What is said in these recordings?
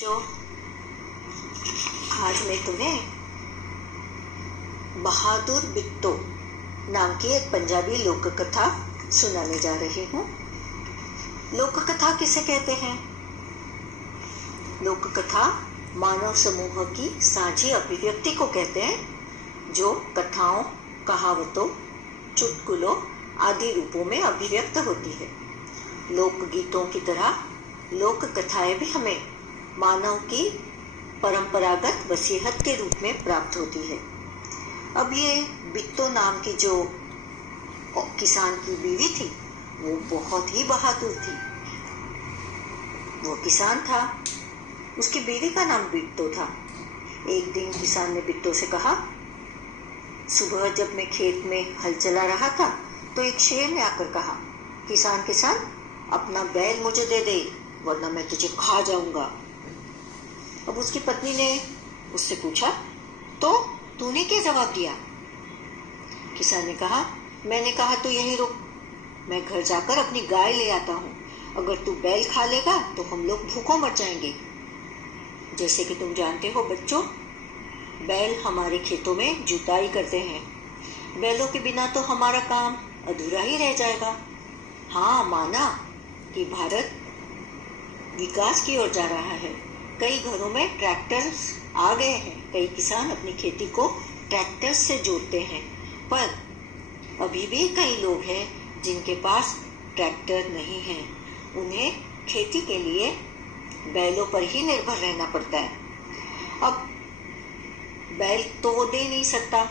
जो आज मैं तुम्हें बहादुर बिट्टो नाम की एक पंजाबी लोक कथा सुनाने जा रही हूँ। लोक कथा किसे कहते हैं? लोक कथा मानव समूह की साझी अभिव्यक्ति को कहते हैं, जो कथाओं, कहावतों, चुटकुलों आदि रूपों में अभिव्यक्त होती है। लोकगीतों की तरह लोक कथाएं भी हमें मानव की परंपरागत वसीयत के रूप में प्राप्त होती है। अब ये बिट्टो नाम की जो किसान की बीवी थी, वो बहुत ही बहादुर थी। वो किसान था, उसकी बीवी का नाम बिट्टो था। एक दिन किसान ने बिट्टो से कहा, सुबह जब मैं खेत में हल चला रहा था तो एक शेर ने आकर कहा, किसान किसान, अपना बैल मुझे दे दे वरना मैं तुझे खा जाऊंगा। अब उसकी पत्नी ने उससे पूछा, तो तूने क्या जवाब दिया? किसान ने कहा, मैंने कहा तो यहीं रुक, मैं घर जाकर अपनी गाय ले आता हूँ। अगर तू बैल खा लेगा तो हम लोग भूखों मर जाएंगे। जैसे कि तुम जानते हो बच्चों, बैल हमारे खेतों में जुताई करते हैं। बैलों के बिना तो हमारा काम अधूरा ही रह जाएगा। हाँ, माना कि भारत विकास की ओर जा रहा है। कई घरों में ट्रैक्टर आ गए हैं। कई किसान अपनी खेती को ट्रैक्टर से जोतते हैं, पर अभी भी कई लोग हैं जिनके पास ट्रैक्टर नहीं है। उन्हें खेती के लिए बैलों पर ही निर्भर रहना पड़ता है। अब बैल तो वो दे नहीं सकता,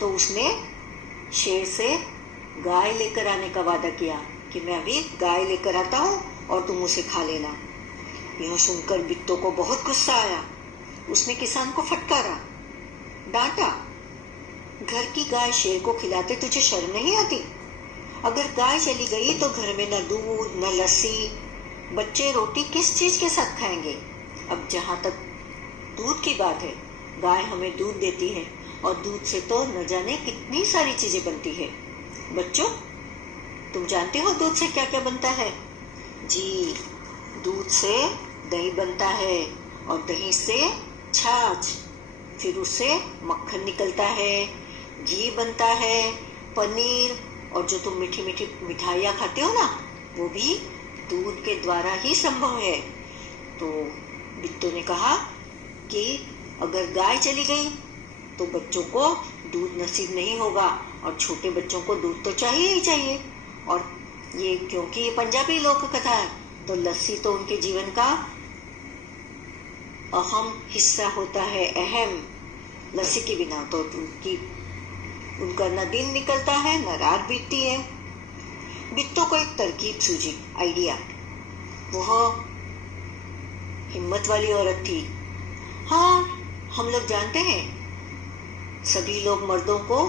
तो उसने शेर से गाय लेकर आने का वादा किया कि मैं अभी गाय लेकर आता हूँ और तुम उसे खा लेना। यह सुनकर बिट्टो को बहुत गुस्सा आया। उसने किसान को फटकारा, डांटा, घर की गाय शेर को खिलाते तुझे शर्म नहीं आती? अगर गाय चली गई तो घर में न दूध न लस्सी, बच्चे रोटी किस चीज के साथ खाएंगे? अब जहाँ तक दूध की बात है, गाय हमें दूध देती है और दूध से तो न जाने कितनी सारी चीजें बनती है। बच्चों, तुम जानते हो दूध से क्या क्या बनता है? जी, दूध से दही बनता है और दही से छाछ, फिर उससे मक्खन निकलता है, घी बनता है, पनीर, और जो तुम मीठी मीठी मिठाइयाँ खाते हो ना, वो भी दूध के द्वारा ही संभव है। तो बिट्टो ने कहा कि अगर गाय चली गई तो बच्चों को दूध नसीब नहीं होगा, और छोटे बच्चों को दूध तो चाहिए ही चाहिए। और ये क्योंकि ये पंजाबी लोक कथा है, तो लस्सी तो उनके जीवन का अहम हिस्सा होता है। अहम लस्सी के बिना तो उनका न दिन निकलता है न रात बीतती है। बिट्टो को एक तरकीब सूझी, आइडिया। वह हिम्मत वाली औरत थी। हाँ, हम लोग जानते हैं, सभी लोग मर्दों को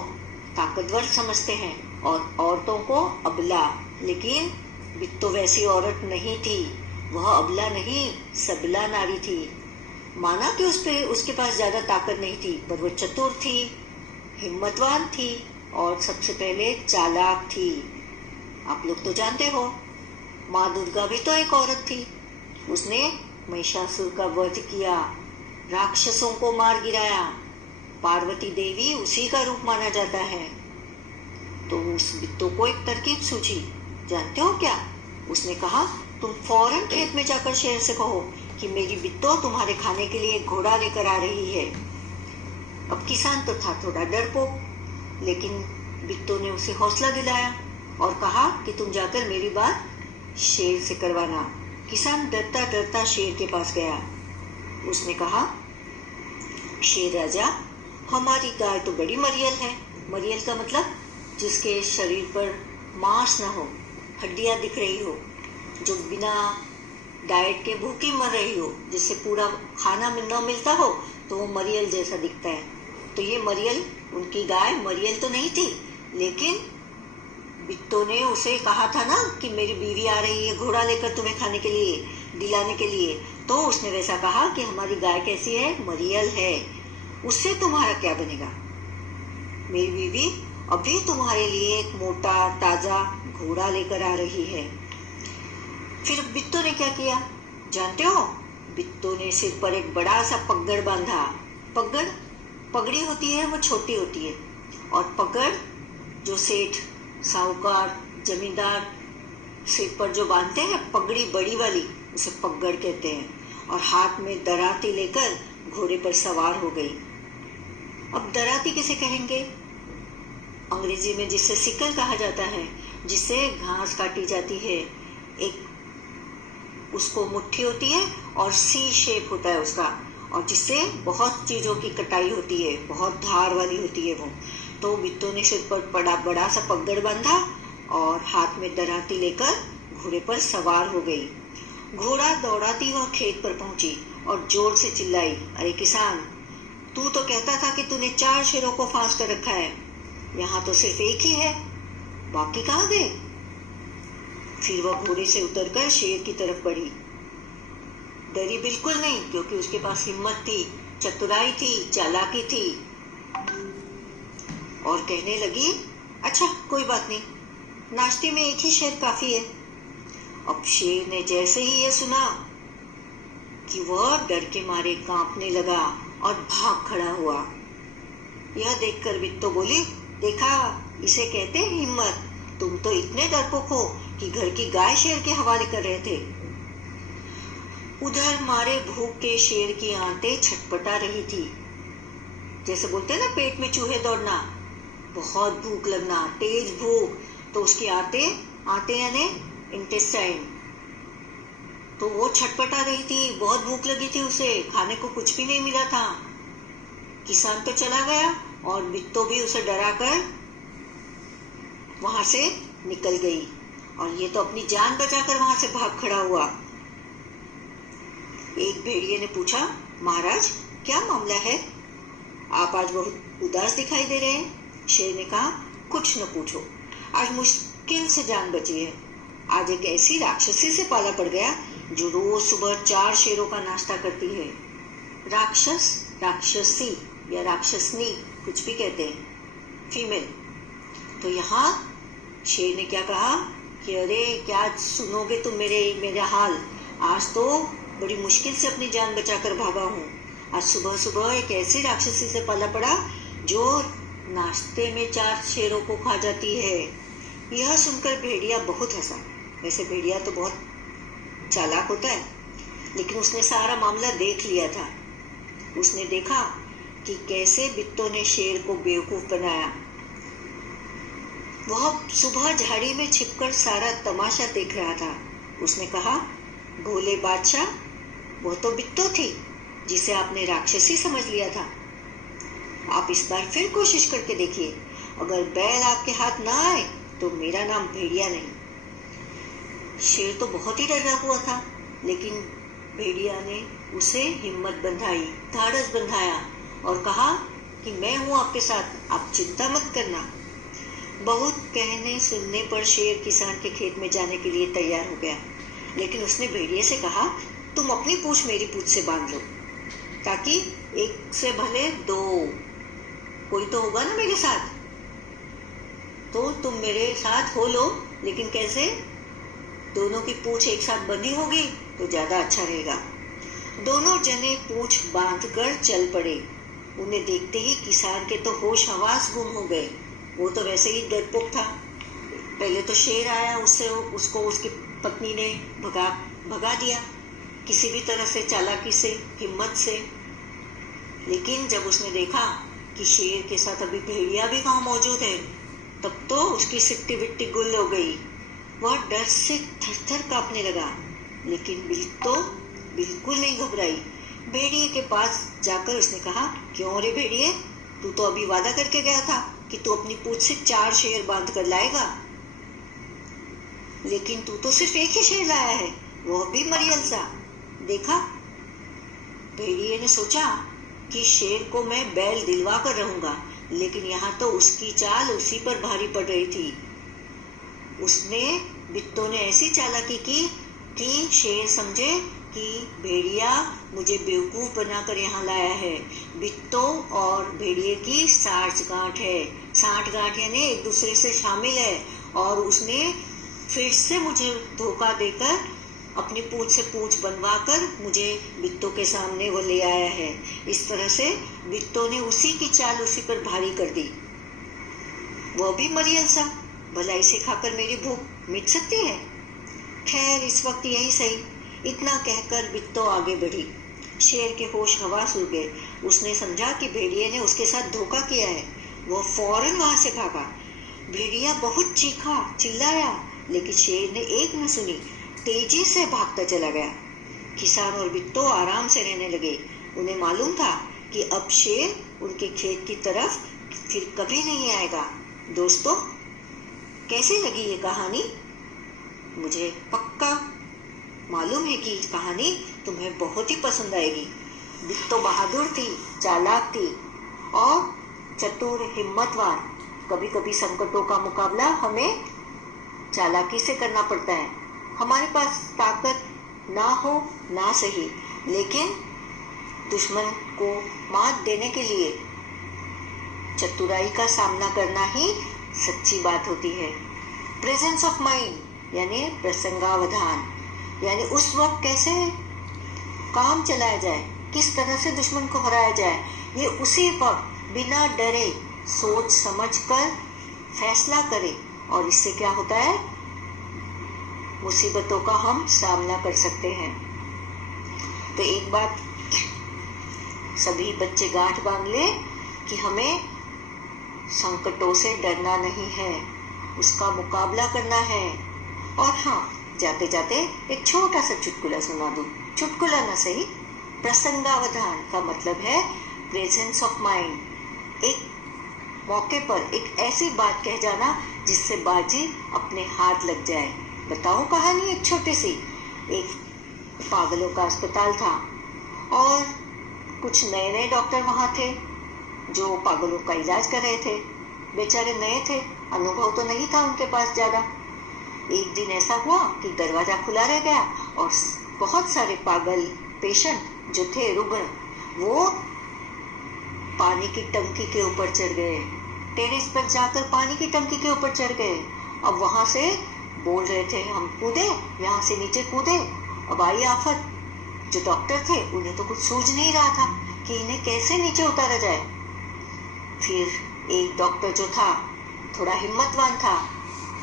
ताकतवर समझते हैं और औरतों को अबला, लेकिन बिट्टो वैसी औरत नहीं थी। वह अबला नहीं, सबला नारी थी। माना कि उसके पास ज्यादा ताकत नहीं थी, पर वह चतुर थी, हिम्मतवान थी और सबसे पहले चालाक थी। आप लोग तो जानते हो, माँ दुर्गा भी तो एक औरत थी। उसने महिषासुर का वध किया, राक्षसों को मार गिराया। पार्वती देवी उसी का रूप माना जाता है। तो उस बिट्टो को एक तरकीब सूझी। जानते हो क्या? उसने कहा, तुम फौरन खेत में जाकर शेर से कहो कि मेरी बिट्टो तुम्हारे खाने के लिए एक घोड़ा लेकर आ रही है। अब किसान तो था थोड़ा डरपोक, लेकिन बिट्टो ने उसे हौसला दिलाया और कहा कि तुम जाकर मेरी बात शेर से करवाना। किसान डरता डरता शेर के पास गया। उसने कहा, शेर राजा, हमारी गाय तो बड़ी मरियल है। मरियल का मतलब जिसके शरीर पर मांस न हो, हड्डियां दिख रही हो, जो बिना डाइट के भूखी मर रही हो, जिससे पूरा खाना न मिलता हो, तो वो मरियल जैसा दिखता है। तो ये मरियल, उनकी गाय मरियल तो नहीं थी, लेकिन बिट्टो ने उसे कहा था ना कि मेरी बीवी आ रही है घोड़ा लेकर तुम्हें खाने के लिए, दिलाने के लिए। तो उसने वैसा कहा कि हमारी गाय कैसी है? मरियल है। उससे तुम्हारा क्या बनेगा? मेरी बीवी अभी तुम्हारे लिए एक मोटा ताजा घोड़ा लेकर आ रही है। फिर बिट्टो ने क्या किया जानते हो? बिट्टो ने सिर पर एक बड़ा सा पगड़ बांधा। पगड़ी होती है वो छोटी होती है, और पगड़ जो सेठ, साहूकार, जमींदार सिर पर जो बांधते हैं पगड़ी बड़ी वाली, उसे पगड़ कहते हैं। और हाथ में दराती लेकर घोड़े पर सवार हो गई। अब दराती किसे कहेंगे? अंग्रेजी में जिससे सिकल कहा जाता है, जिससे घास काटी जाती है, एक उसको मुट्ठी होती है और सी शेप होता है उसका, और जिससे बहुत चीजों की कटाई होती है, बहुत धार वाली होती है वो। तो बिट्टो ने सिर पर बड़ा सा पगड़ बांधा और हाथ में दराती लेकर घोड़े पर सवार हो गई। घोड़ा दौड़ाती वह खेत पर पहुंची और जोर से चिल्लाई, अरे किसान, तू तो कहता था कि तूने 4 शेरों को फांस कर रखा है, यहाँ तो सिर्फ एक ही है, बाकी कहाँ गए? फिर वह घोड़े से उतरकर शेर की तरफ बढ़ी। डरी बिल्कुल नहीं, क्योंकि उसके पास हिम्मत थी, चतुराई थी, चालाकी थी। और कहने लगी, अच्छा कोई बात नहीं, नाश्ते में एक ही शेर काफी है। अब शेर ने जैसे ही यह सुना कि वह डर के मारे कांपने लगा और भाग खड़ा हुआ। यह देखकर बिट्टो बोली, देखा, इसे कहते हैं हिम्मत। तुम तो इतने डरपोक हो कि घर की गाय शेर के हवाले कर रहे थे। उधर मारे भूख के शेर की आंतें छटपटा रही थी। जैसे बोलते हैं ना, पेट में चूहे दौड़ना, बहुत भूख लगना, तेज भूख, तो उसकी आंतें यानी इंटेस्टाइन, तो वो छटपटा रही थी, बहुत भूख लगी थी उसे, खाने को कुछ भी नहीं मिला था। किसान तो चला गया और बिट्टो भी उसे डराकर वहां से निकल गई, और ये तो अपनी जान बचाकर वहां से भाग खड़ा हुआ। एक भेड़िए ने पूछा, महाराज क्या मामला है, आप आज बहुत उदास दिखाई दे रहे हैं। शेर ने कहा, कुछ न पूछो, आज मुश्किल से जान बची है। आज एक ऐसी राक्षसी से पाला पड़ गया जो रोज सुबह 4 शेरों का नाश्ता करती है। राक्षस, राक्षसी या राक्षसनी कुछ भी कहते हैं, फीमेल। तो यहाँ शेर ने क्या कहा कि अरे क्या सुनोगे तुम मेरा हाल, आज तो बड़ी मुश्किल से अपनी जान बचाकर भागा हूँ। आज सुबह सुबह एक ऐसी राक्षसी से पाला पड़ा जो नाश्ते में 4 शेरों को खा जाती है। यह सुनकर भेड़िया बहुत हंसा। वैसे भेड़िया तो बहुत चालाक होता है, लेकिन उसने सारा मामला देख लिया था। उसने देखा कि कैसे बिट्टो ने शेर को बेवकूफ बनाया। वह सुबह झाड़ी में छिपकर सारा तमाशा देख रहा था। उसने कहा, भोले बादशाह, वो तो बिट्टो थी जिसे आपने राक्षसी समझ लिया था। आप इस बार फिर कोशिश करके देखिए, अगर बैल आपके हाथ ना आए तो मेरा नाम भेड़िया नहीं। शेर तो बहुत ही डरा हुआ था, लेकिन भेड़िया ने उसे हिम्मत बंधाई, ढाढ़स बंधाया और कहा कि मैं हूं आपके साथ, आप चिंता मत करना। बहुत कहने सुनने पर शेर किसान के खेत में जाने के लिए तैयार हो गया, लेकिन उसने भेड़िए से कहा, तुम अपनी पूंछ मेरी पूंछ से बांध लो, ताकि एक से भले 2, कोई तो होगा ना मेरे साथ, तो तुम मेरे साथ हो लो। लेकिन कैसे? दोनों की पूंछ एक साथ बंधी होगी तो ज्यादा अच्छा रहेगा। दोनों जने पूंछ बांधकर चल पड़े। उन्हें देखते ही किसान के तो होश हवास गुम हो गए। वो तो वैसे ही डरपोक था। पहले तो शेर आया, उसको उसकी पत्नी ने भगा दिया किसी भी तरह से, चालाकी से, हिम्मत से। लेकिन जब उसने देखा कि शेर के साथ अभी भेड़िया भी वहां मौजूद है, तब तो उसकी सिट्टी बिट्टी गुल हो गई। वह डर से थर-थर कांपने लगा, लेकिन बिट्टो बिल्कुल नहीं घबराई। भेड़िए के पास जाकर उसने कहा, क्यों रे भेड़िए, तू तो अभी वादा करके गया था कि तू अपनी पूंछ से 4 शेर बांध कर लाएगा, लेकिन तू तो सिर्फ एक ही शेर लाया है, वह भी मरियल सा। देखा, भेड़िए ने सोचा कि शेर को मैं बैल दिलवा कर रहूंगा, लेकिन यहाँ तो उसकी चाल उसी पर भारी पड़ रही थी। बिट्टो ने ऐसी चालाकी की कि शेर समझे कि भेड़िया मुझे बेवकूफ बनाकर यहाँ लाया है। बिट्टो और भेड़िए की साठगांठ है। साठगांठ यानी एक दूसरे से शामिल है, और उसने फिर से मुझे धोखा देकर अपनी पूंछ से पूंछ बनवाकर मुझे बिट्टो के सामने वो ले आया है। इस तरह से बिट्टो ने उसी की चाल उसी पर भारी कर दी। वो भी मरियल सा, भला इसे खाकर मेरी भूख मिट सकती है? खैर इस वक्त यही सही। इतना कहकर बिट्टो आगे बढ़ी। शेर के होश हवास उड़ गए। उसने समझा कि भेड़िए ने उसके साथ धोखा किया है। वो फौरन वहां से भागा। भेड़िया बहुत चीखा, चिल्लाया, लेकिन शेर ने एक न सुनी, तेजी से भागता चला गया। किसान और बिट्टो आराम से रहने लगे। उन्हें मालूम था कि अब शेर उनके खेत की तरफ फिर कभी नहीं आएगा। दोस्तों, कैसी लगी ये कहानी? मुझे पक्का मालूम है कि कहानी तुम्हें बहुत ही पसंद आएगी। बिट्टो बहादुर थी, चालाक थी और चतुर, हिम्मतवान। कभी कभी संकटों का मुकाबला हमें चालाकी से करना पड़ता है। हमारे पास ताकत ना हो ना सही, लेकिन दुश्मन को मात देने के लिए चतुराई का सामना करना ही सच्ची बात होती है। प्रेजेंस ऑफ माइंड यानी प्रसंगावधान, यानी उस वक्त कैसे काम चलाया जाए, किस तरह से दुश्मन को हराया जाए, ये उसी वक्त बिना डरे सोच समझ कर फैसला करें। और इससे क्या होता है, मुसीबतों का हम सामना कर सकते हैं। तो एक बात सभी बच्चे गांठ बांध ले कि हमें संकटों से डरना नहीं है, उसका मुकाबला करना है। और हाँ, जाते जाते एक छोटा सा चुटकुला सुना दूं। चुटकुला ना सही, प्रसंगावधान का मतलब है प्रेजेंस ऑफ माइंड। एक मौके पर एक ऐसी बात कह जाना जिससे बाजी अपने हाथ लग जाए। बताऊं कहानी एक छोटी सी। एक पागलों का अस्पताल था और कुछ नए नए डॉक्टर वहां थे जो पागलों का इलाज कर रहे थे। बेचारे नए थे, अनुभव तो नहीं था उनके पास ज्यादा। एक दिन ऐसा हुआ कि दरवाजा खुला रह गया और बहुत सारे पागल पेशेंट जो थे, रुग्ण, वो पानी की टंकी के ऊपर चढ़ गए। टेरेस पर जाकर पानी की टंकी के ऊपर चढ़ गए। अब वहां से बोल रहे थे, हम कूदे, यहाँ से नीचे कूदे। अब आई आफत। जो डॉक्टर थे उन्हें तो कुछ सूझ नहीं रहा था कि इन्हें कैसे नीचे उतारा जाए। फिर एक डॉक्टर जो था, थोड़ा हिम्मतवान था,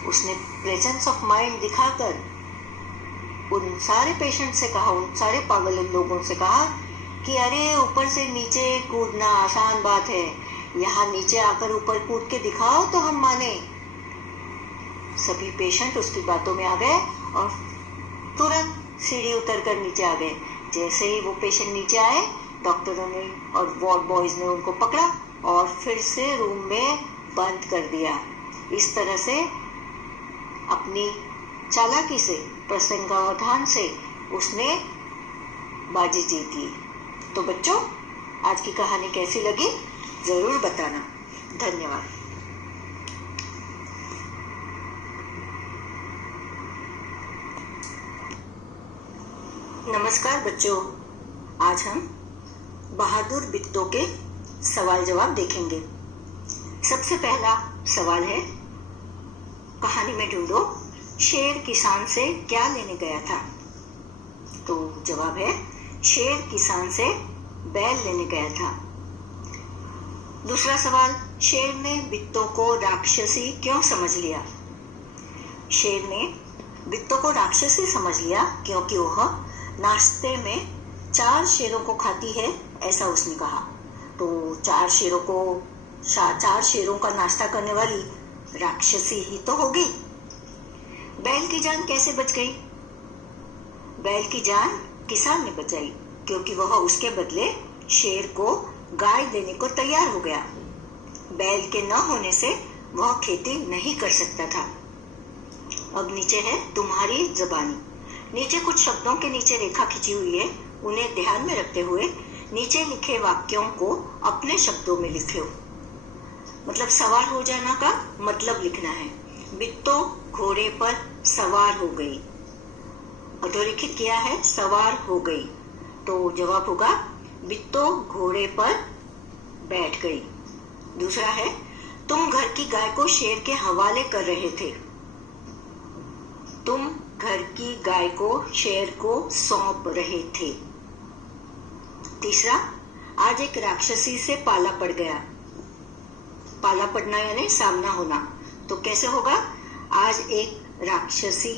उसने प्रेजेंस ऑफ माइंड दिखाकर उन सारे पेशेंट से कहा, उन सारे पागल लोगों से कहा कि अरे ऊपर से नीचे कूदना आसान बात है, यहाँ नीचे आकर ऊपर कूद के दिखाओ तो हम माने। सभी पेशेंट उसकी बातों में आ गए और तुरंत सीढ़ी उतर कर नीचे आ गए। जैसे ही वो पेशेंट नीचे आए, डॉक्टरों ने और वार्ड बॉयज ने उनको पकड़ा और फिर से रूम में बंद कर दिया। इस तरह से अपनी चालाकी से, प्रसंगावधान से उसने बाजी जीत ली। तो बच्चों, आज की कहानी कैसी लगी जरूर बताना। धन्यवाद। नमस्कार बच्चों, आज हम बहादुर बिट्टो के सवाल जवाब देखेंगे। सबसे पहला सवाल है, कहानी में ढूंढो शेर किसान से क्या लेने गया था। तो जवाब है, शेर किसान से बैल लेने गया था। दूसरा सवाल, शेर ने बिट्टो को राक्षसी क्यों समझ लिया। शेर ने बिट्टो को राक्षसी समझ लिया क्योंकि वह नाश्ते में 4 शेरों को खाती है, ऐसा उसने कहा। तो 4 शेरों का नाश्ता करने वाली राक्षसी ही तो होगी। बैल की जान कैसे बच गई। बैल की जान किसान ने बचाई क्योंकि वह उसके बदले शेर को गाय देने को तैयार हो गया। बैल के न होने से वह खेती नहीं कर सकता था। अब नीचे है तुम्हारी जुबानी। नीचे कुछ शब्दों के नीचे रेखा खींची हुई है, उन्हें ध्यान में रखते हुए नीचे लिखे वाक्यों को अपने शब्दों में लिखो। मतलब सवार हो जाना का मतलब लिखना है। बिट्टो घोड़े पर सवार हो गई। अधोरेखित किया है सवार हो गई, तो जवाब होगा बिट्टो घोड़े पर बैठ गई। दूसरा है, तुम घर की गाय को शेर के हवाले कर रहे थे। तुम घर की गाय को शेर को सौंप रहे थे। तीसरा, आज एक राक्षसी से पाला पड़ गया। पाला पड़ना यानी सामना होना। तो कैसे होगा? आज एक राक्षसी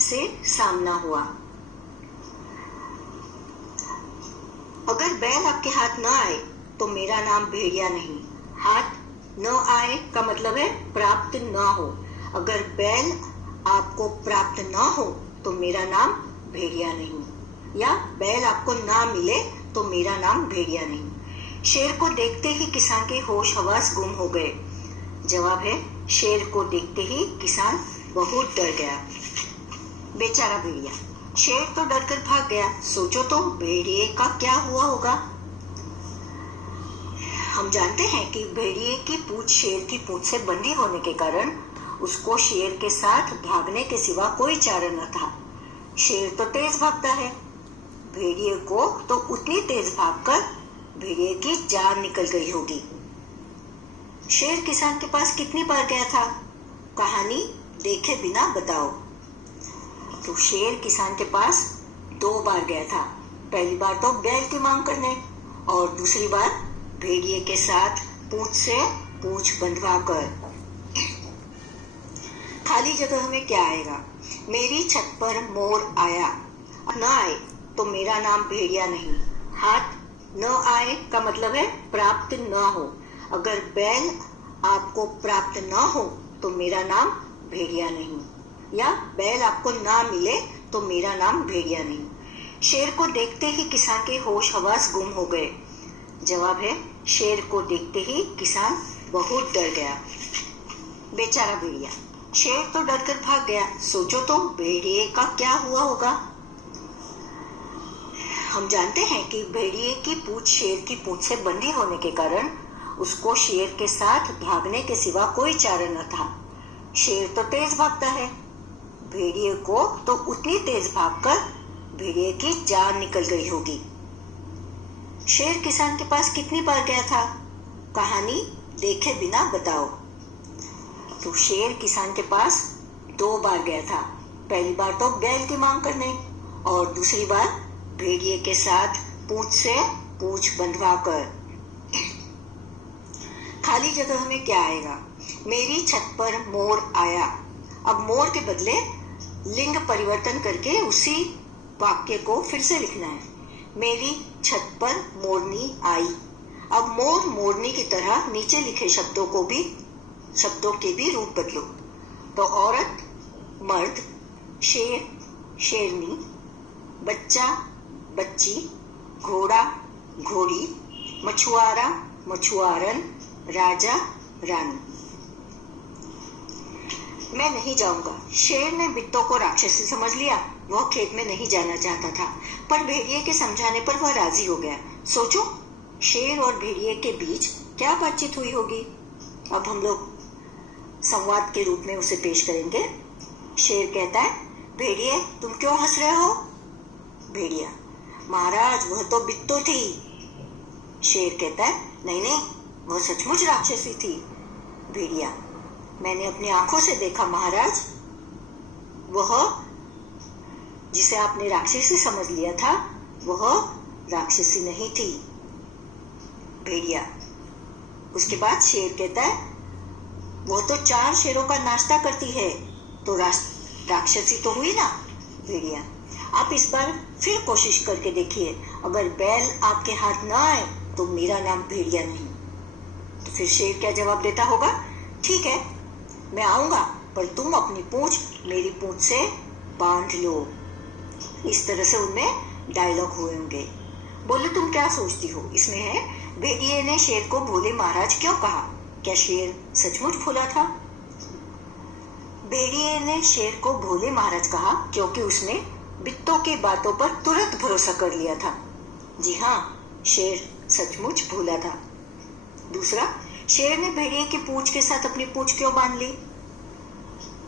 से सामना हुआ। अगर बैल आपके हाथ न आए तो मेरा नाम भेड़िया नहीं। हाथ न आए का मतलब है प्राप्त न हो। अगर बैल आपको प्राप्त न हो तो मेरा नाम भेड़िया नहीं। या बैल आपको ना मिले तो मेरा नाम भेड़िया नहीं। शेर को देखते ही किसान के होश हवास गुम हो गए। जवाब है, शेर को देखते ही किसान बहुत डर गया। बेचारा भेड़िया। शेर तो डरकर भाग गया। सोचो तो भेड़िए का क्या हुआ होगा। हम जानते हैं कि भेड़िए की पूंछ शेर की पूंछ से बंधी होने के कारण उसको शेर के साथ भागने के सिवा कोई चारा न था। शेर तो तेज भागता है। भेड़िए को तो उतनी तेज भागकर भेड़िए की जान निकल गई होगी। शेर किसान के पास कितनी बार गया था? कहानी देखे बिना बताओ। तो शेर किसान के पास 2 बार गया था। पहली बार तो बैल की मांग करने और दूसरी बार भेड़िए के साथ पूंछ से पूंछ बंधवा कर। खाली जगह में क्या आएगा? मेरी छत पर मोर आया। न आए तो मेरा नाम भेड़िया नहीं। हाथ न आए का मतलब है प्राप्त न हो। अगर बैल आपको प्राप्त न हो तो मेरा नाम भेड़िया नहीं। या बैल आपको ना मिले तो मेरा नाम भेड़िया नहीं। शेर को देखते ही किसान के होश हवास गुम हो गए। जवाब है, शेर को देखते ही किसान बहुत डर गया। बेचारा भेड़िया। शेर तो डरकर भाग गया। सोचो तो भेड़िए का क्या हुआ होगा। हम जानते हैं कि भेड़िए की पूंछ शेर की पूंछ से बंधी होने के कारण उसको शेर के साथ भागने के सिवा कोई चारा न था। शेर तो तेज भागता है। भेड़िए को तो उतनी तेज भागकर भेड़िए की जान निकल गई होगी। शेर किसान के पास कितनी बार गया था? कहानी देखे बिना बताओ। तो शेर किसान के पास 2 बार गया था। पहली बार तो बैल की मांग करने और दूसरी बार भेड़िए के साथ पूंछ से पूंछ बंधवा कर। खाली जगह में क्या आएगा? मेरी छत पर मोर आया। अब मोर के बदले लिंग परिवर्तन करके उसी वाक्य को फिर से लिखना है। मेरी छत पर मोरनी आई। अब मोर मोरनी की तरह नीचे लिखे शब्दों के भी रूप बदलो। तो औरत, मर्द, शेर, शेरनी, बच्चा, बच्ची, घोड़ा, घोड़ी, मछुआरा, मछुआरन, राजा, रानी। मैं नहीं जाऊंगा। शेर ने बिट्टो को राक्षसी समझ लिया। वह खेत में नहीं जाना चाहता था, पर भेड़िए के समझाने पर वह राजी हो गया। सोचो, शेर और भेड़िए के बीच क्या बातचीत हुई होगी। अब हम लोग संवाद के रूप में उसे पेश करेंगे। शेर कहता है, भेड़िए तुम क्यों हंस रहे हो? भेड़िया, महाराज वह तो बिट्टो थी। शेर कहता है, नहीं नहीं, वह सचमुच राक्षसी थी। भेड़िया, मैंने अपनी आंखों से देखा महाराज। वह जिसे आपने राक्षसी समझ लिया था वह राक्षसी नहीं थी। भेड़िया। उसके बाद शेर कहता है, वह तो 4 शेरों का नाश्ता करती है, तो राक्षसी तो हुई ना। भेड़िया, आप इस बार फिर कोशिश करके देखिए। अगर बैल आपके हाथ ना आए तो मेरा नाम भेड़िया नहीं। तो फिर शेर क्या जवाब देता होगा? ठीक है, मैं आऊंगा, पर तुम अपनी पूंछ मेरी पूंछ से बांध लो। इस तरह से उनमें डायलॉग हुए होंगे। बोलो, तुम क्या सोचती हो? इसमें है, भेड़िए ने शेर को भोले महाराज क्यों कहा? क्या शेर सचमुच भोला था? भेड़िए ने शेर को भोले महाराज कहा क्योंकि उसने बिट्टो की बातों पर तुरंत भरोसा कर लिया था। जी हाँ, शेर सचमुच भोला था। दूसरा, शेर ने भेड़िए की पूंछ के साथ अपनी पूंछ क्यों बांध ली?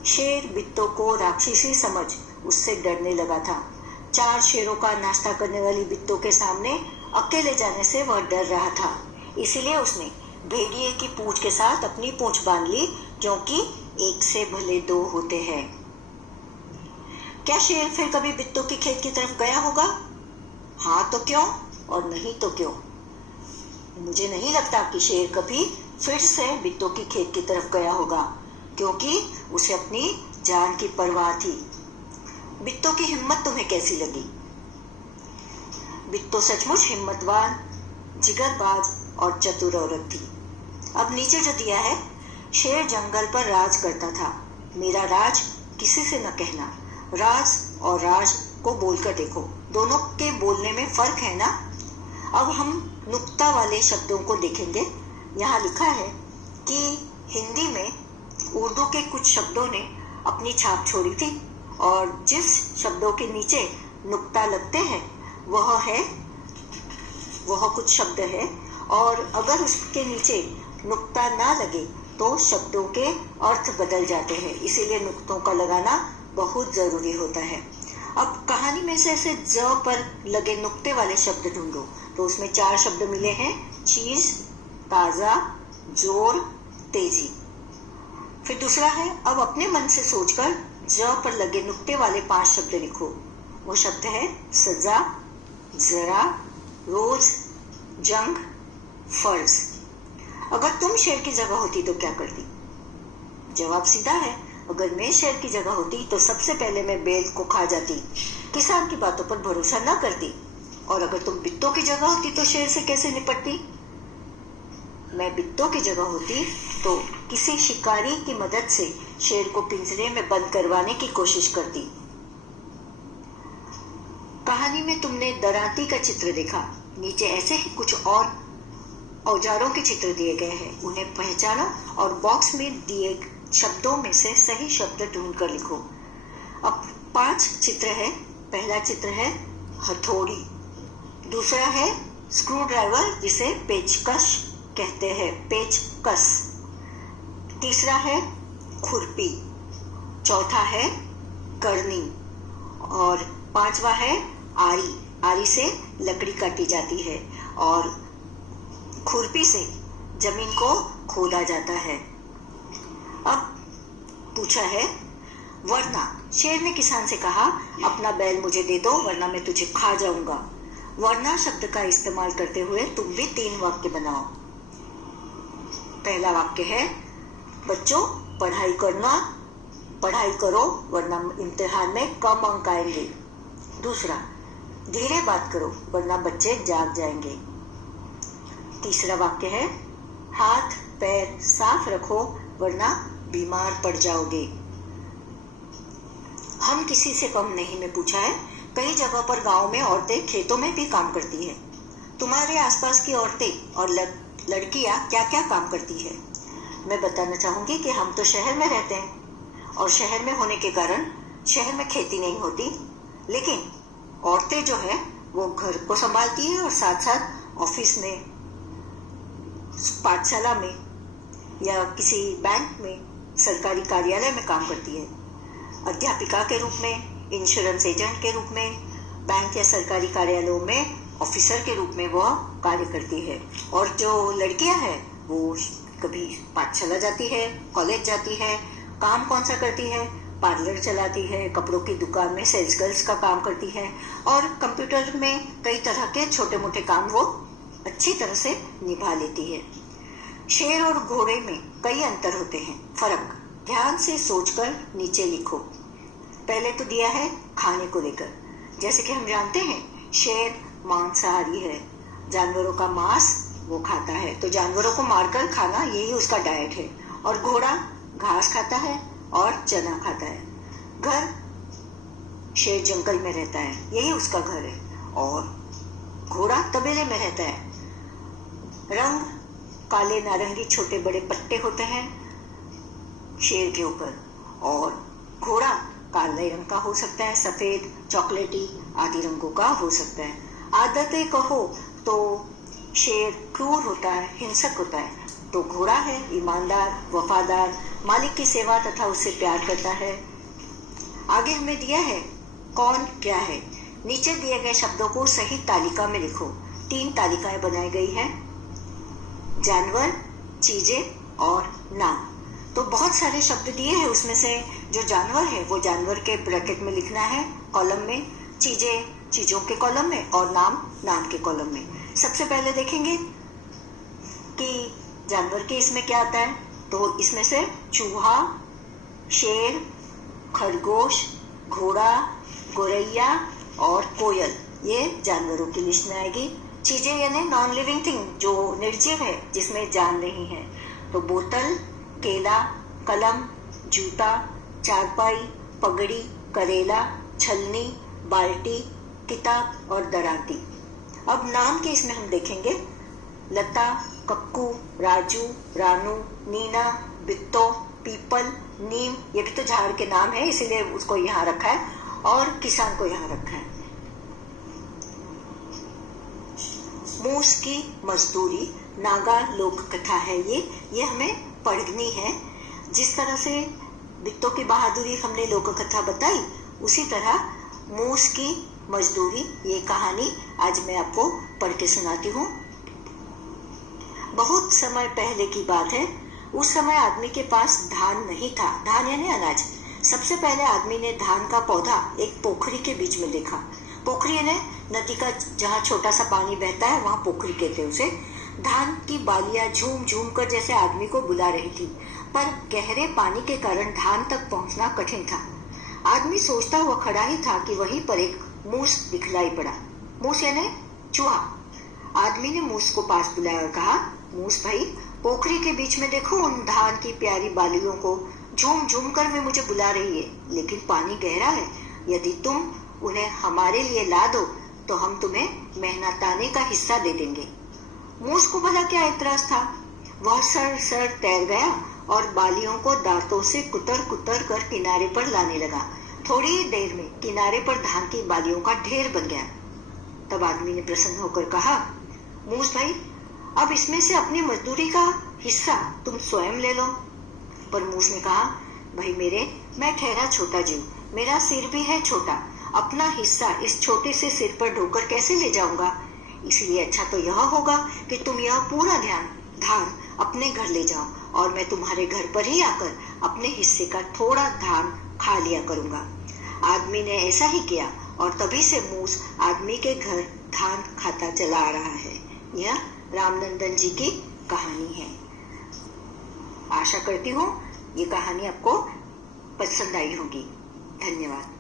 शेर बिट्टो को राक्षसी समझ उससे डरने लगा था। 4 शेरों का नाश्ता करने वाली बिट्टो के सामने अकेले जाने से वह डर रहा था। इसीलिए उसने भेड़िए की पूंछ के साथ अपनी पूंछ बांध ली, क्योंकि 1 से भले 2 होते हैं। क्या शेर फिर कभी बिट्टू के खेत की तरफ गया होगा? हाँ तो क्यों, और नहीं तो क्यों? मुझे नहीं लगता कि शेर कभी फिर से बिट्टू की खेत की तरफ गया होगा, क्योंकि उसे अपनी जान की परवाह थी। बिट्टू की हिम्मत तुम्हें कैसी लगी? बिट्टू सचमुच हिम्मतवान, जिगरबाज और चतुर औरत थी। अब नीचे जो दिया है, शेर जंगल पर राज करता था। मेरा राज किसी से न कहना। राज और राज को बोलकर देखो, दोनों के बोलने में फर्क है ना। अब हम नुक्ता वाले शब्दों को देखेंगे। यहाँ लिखा है कि हिंदी में उर्दू के कुछ शब्दों ने अपनी छाप छोड़ी थी, और जिस शब्दों के नीचे नुक्ता लगते हैं वह कुछ शब्द है, और अगर उसके नीचे नुक्ता ना लगे तो शब्दों के अर्थ बदल जाते हैं। इसीलिए नुक्तों का लगाना बहुत जरूरी होता है। अब कहानी में से ऐसे ज पर लगे नुक्ते वाले शब्द ढूंढो, तो उसमें 4 शब्द मिले हैं, चीज, ताजा, जोर, तेजी। फिर दूसरा है, अब अपने मन से सोचकर ज पर लगे नुक्ते वाले 5 शब्द लिखो। वो शब्द है सजा, जरा, रोज, जंग, फर्ज। अगर तुम शेर की जगह होती तो क्या करती? जवाब सीधा है, अगर मैं शेर की जगह होती तो सबसे पहले मैं बैल को खा जाती, किसान की बातों पर भरोसा न करती। और अगर तुम बिट्टू की जगह होती तो शेर से कैसे निपटती? मैं बिट्टू की जगह होती तो किसी शिकारी की मदद से शेर को पिंजरे में बंद करवाने की कोशिश करती। कहानी में तुमने दरांती का चित्र देखा, नीचे ऐसे ही कुछ और औजारों के चित्र दिए गए हैं। उन्हें पहचानो और बॉक्स में दिए शब्दों में से सही शब्द ढूंढ कर लिखो। अब 5 चित्र है। पहला चित्र है हथौड़ी, दूसरा है स्क्रू ड्राइवर जिसे पेचकश कहते हैं, पेचकस। तीसरा है खुरपी, चौथा है करनी, और 5वां है आरी। आरी से लकड़ी काटी जाती है और खुरपी से जमीन को खोदा जाता है। अब पूछा है वरना। शेर ने किसान से कहा, अपना बैल मुझे दे दो वरना मैं तुझे खा जाऊंगा। वरना शब्द का इस्तेमाल करते हुए तुम भी 3 वाक्य बनाओ। पहला वाक्य है, बच्चों पढ़ाई करो वरना इम्तिहान में कम अंक आएंगे। दूसरा, धीरे बात करो वरना बच्चे जाग जाएंगे। तीसरा वाक्य है, हाथ पैर साफ रखो वरना बीमार पड़ जाओगे। हम किसी से कम नहीं में पूछा है। कई जगह पर गांव में औरतें खेतों में भी काम करती हैं। तुम्हारे आसपास की औरतें और लड़कियां क्या क्या काम करती है? मैं बताना चाहूंगी कि हम तो शहर में रहते हैं, और शहर में होने के कारण शहर में खेती नहीं होती, लेकिन औरतें जो है वो घर को संभालती है और साथ साथ ऑफिस में, पाठशाला में या किसी बैंक में, सरकारी कार्यालय में काम करती है। अध्यापिका के रूप में, इंश्योरेंस एजेंट के रूप में, बैंक या सरकारी कार्यालयों में ऑफिसर के रूप में वह कार्य करती है। और जो लड़कियां हैं वो कभी पाठशाला जाती है, कॉलेज जाती है। काम कौन सा करती है? पार्लर चलाती है, कपड़ों की दुकान में सेल्स गर्ल्स का काम करती है, और कंप्यूटर में कई तरह के छोटे मोटे काम वो अच्छी तरह से निभा लेती है। शेर और घोड़े में कई अंतर होते हैं। फर्क ध्यान से सोचकर नीचे लिखो। पहले तो दिया है खाने को लेकर। जैसे कि हम जानते हैं शेर मांसाहारी है, जानवरों का मांस वो खाता है, तो जानवरों को मारकर खाना यही उसका डाइट है। और घोड़ा घास खाता है और चना खाता है। घर, शेर जंगल में रहता है, यही उसका घर है, और घोड़ा तबेले में रहता है। रंग काले नारंगी छोटे बड़े पट्टे होते हैं शेर के ऊपर, और घोड़ा काले रंग का हो सकता है, सफेद, चॉकलेटी आदि रंगों का हो सकता है। आदतें कहो तो शेर क्रूर होता है, हिंसक होता है, तो घोड़ा है ईमानदार, वफादार, मालिक की सेवा तथा उससे प्यार करता है। आगे हमें दिया है कौन क्या है। नीचे दिए गए शब्दों को सही तालिका में लिखो। 3 तालिकाएं बनाई गई हैं, जानवर, चीजें और नाम। तो बहुत सारे शब्द दिए हैं, उसमें से जो जानवर है वो जानवर के ब्रैकेट में लिखना है कॉलम में, चीजें चीजों के कॉलम में, और नाम नाम के कॉलम में। सबसे पहले देखेंगे कि जानवर के इसमें क्या आता है। तो इसमें से चूहा, शेर, खरगोश, घोड़ा, गोरैया और कोयल, ये जानवरों की लिस्ट में आएगी। चीजें यानी नॉन लिविंग थिंग, जो निर्जीव है, जिसमें जान नहीं है। तो बोतल, केला, कलम, जूता, चारपाई, पगड़ी, करेला, छलनी, बाल्टी, किताब और दराती। अब नाम के इसमें हम देखेंगे लता, कक्कू, राजू, रानू, नीना, बित्तो, पीपल, नीम, ये भी तो झाड़ के नाम है, इसीलिए उसको यहाँ रखा है, और किसान को यहाँ रखा है। मूस की मजदूरी नागा लोक कथा है ये हमें पढ़नी है। जिस तरह से बित्तों की बहादुरी हमने लोक कथा बताई, उसी तरह मूस की मजदूरी ये कहानी आज मैं आपको पढ़ के सुनाती हूँ। बहुत समय पहले की बात है। उस समय आदमी के पास धान नहीं था। धान यानी अनाज। सबसे पहले आदमी ने धान का पौधा एक पोखरी के बीच में देखा। पोखरी यानी नदी का जहाँ छोटा सा पानी बहता है, वहाँ पोखरी कहते उसे। धान की बालियां झूम झूम कर जैसे आदमी को बुला रही थी, पर गहरे पानी के कारण धान तक पहुंचना कठिन था। आदमी सोचता हुआ खड़ा ही था कि वहीं पर एक मूस दिखलाई पड़ा। मूस यानी चूहा। आदमी ने मूस को पास बुलाया और कहा, मूस भाई, पोखरी के बीच में देखो उन धान की प्यारी बालियों को, झूम झूम कर वे मुझे बुला रही है, लेकिन पानी गहरा है। यदि तुम उन्हें हमारे लिए ला दो तो हम तुम्हें मेहनताने का हिस्सा दे देंगे। मूस को भला क्या एतराज था। वह सर सर तैर गया और बालियों को दांतों से कुतर कुतर कर किनारे पर लाने लगा। थोड़ी ही देर में किनारे पर धान की बालियों का ढेर बन गया। तब आदमी ने प्रसन्न होकर कहा, मूस भाई, अब इसमें से अपनी मजदूरी का हिस्सा तुम स्वयं ले लो। पर मूस ने कहा, भाई मेरे, मैं ठहरा छोटा जीव, मेरा सिर भी है छोटा, अपना हिस्सा इस छोटे से सिर पर ढोकर कैसे ले जाऊंगा। इसलिए अच्छा तो यह होगा कि तुम यह पूरा धान अपने घर ले जाओ, और मैं तुम्हारे घर पर ही आकर अपने हिस्से का थोड़ा धान खा लिया करूंगा। आदमी ने ऐसा ही किया, और तभी से मूस आदमी के घर धान खाता चला आ रहा है। यह रामनंदन जी की कहानी है। आशा करती हूँ ये कहानी आपको पसंद आई होगी। धन्यवाद।